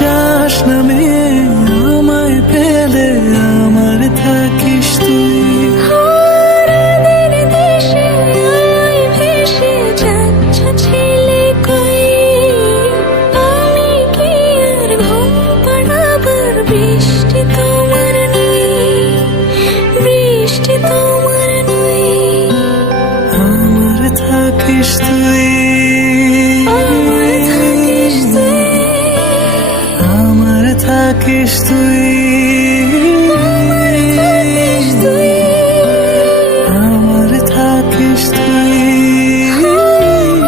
যাস না মেয়ে আমায় পেলে আমার থাকিস তুই। বৃষ্টি তোমার নই, বৃষ্টি তোমার নই, আমার থাকিস তুই, আমার থাকিস তুই, আমার থাকিস তুই।